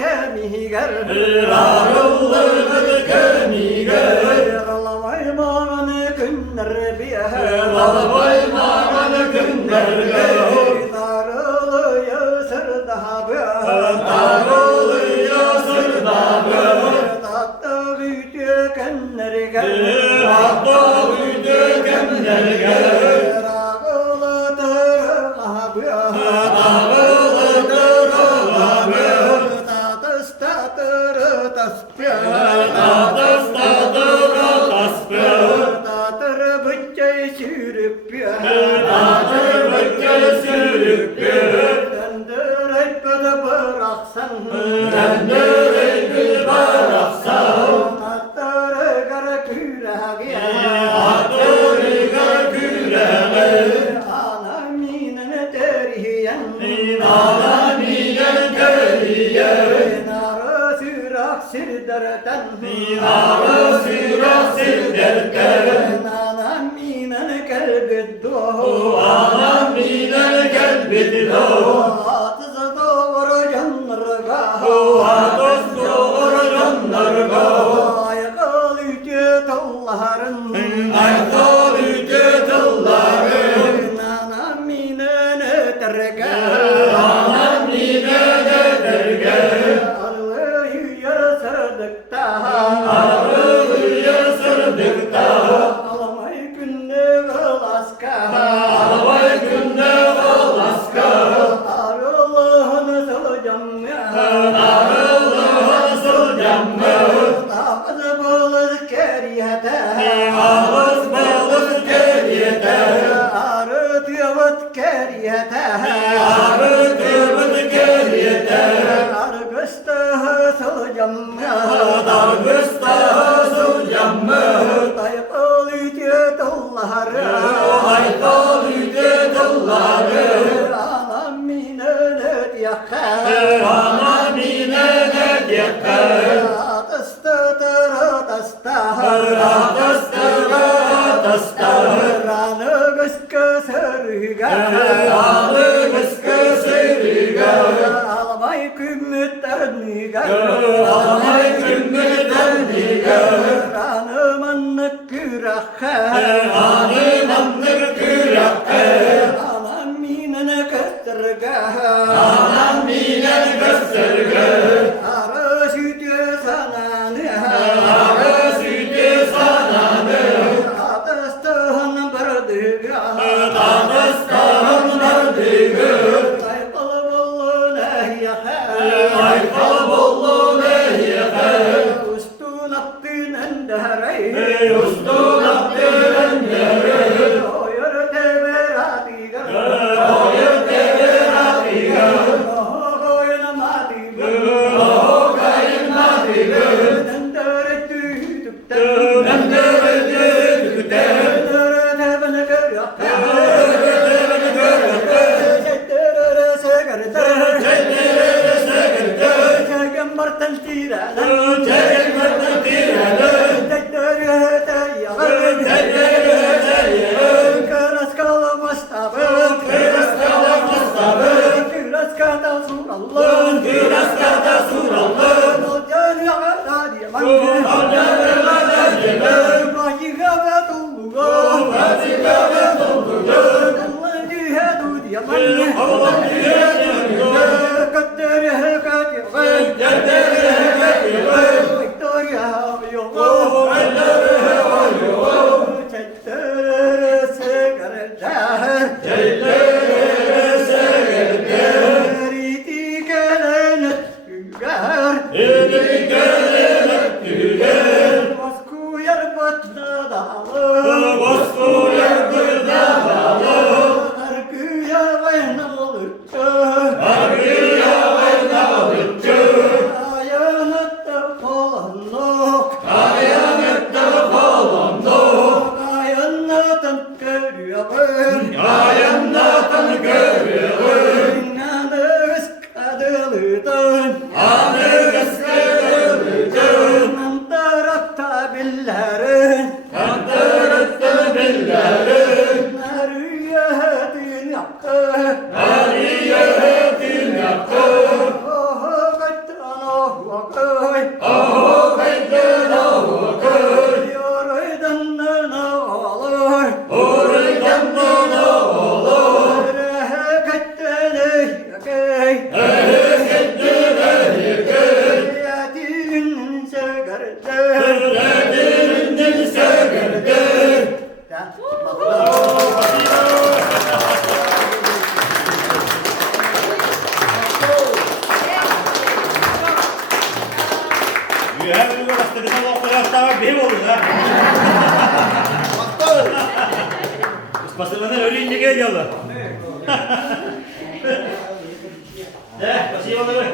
kemiger Ağrılı kemiger Alavay mağanı günler biye Alavay mağanı günler Darılı yasır daha biye Darılı yasır daha biye Tatlı gücü kenler gel Tatlı gücü kenler gel Ağılı dırığa biye Ağrılı dırığa biye Tatıs tatırı taspıya Tatıs tatırı taspıya Tatır bütçeyi sürüp biye Tatır bütçe sürüp biye Döndür etmedi bıraksan Döndür bir bıraksan Tatır kara küreğe Attır kara küreğe Anam yine teriyen Anam yine teriyen Narı sürak sirderten Narı sürak sirderten Anam yine kalbi doğu Anam yine kalbi doğu Atıza doğru canlarga Atıs doğru canlarga Ayakal yüce tolların Ayakal yüce tolları Anam yine terge Anam yine terge Arlı yarasırdıkta Arıya sırdıkta Alamay günde galaska Alavay günde Alaska Arılığını salacağım ya Arılı hasıl yammı Ağzı balık keriyete Ağız balık keriyete Arı tiyavat keriyete Arı kıvıt keriyete Arı göstahı salacağım ya Dargısta hasıl yammı Dayıkıl yüce dolları Haytal yüce dalları Anam minenet yakar Anam yine ne yeter Atıstı atıstı Atastır Ranı gıskı sırgar Alı kıskı sırgar Alamay kümmütter nigar Alamay kümmü ternigar Ranı manlık gürakha Anı mandır kürakke Anam minene kıstırga Anam yine gösterge Arı sütü sananı Arı sütü sananı Atıstığın bardıga Tanıstan verdiği Sayfalı bullu nehyaka Ayfal bollu neyyefe Ustun attın enderey Yustun abdülen yere Oyur teberadiga Oyur deveradiga Oynamadiga O kayınmadiga Enderettü Dendere düdükte Enderetebene göryak Dendere görüyor Cettere segerete Cennere segirde Cegembar teltire Cennere tirele Cettere teyyağı Cennere teyye Kıras kalmastabı Kıras kalamaztabı Kıras kata surallah Kıras kata surallah Nolcan yağa diyaman Allah'ın yeme Vahiga ve dulluğa Vazife ve dolduruyor Allah cihadu diyaman Allah diye yanıyor Kaddere kadiyaman Dendere geliyor Victoria yolu Ellere oyuyor Cettere segerete Cennere segirde Riti gelen tüger Eli gelene tüyer Vasku yer batna dağlı Bosku yargıda bağlı Karkıya vayn olur Her bir gazetede ortaya çıkan bir olur ha. Ispasından ölünce geliyorlar. Ne? Basıyor olur.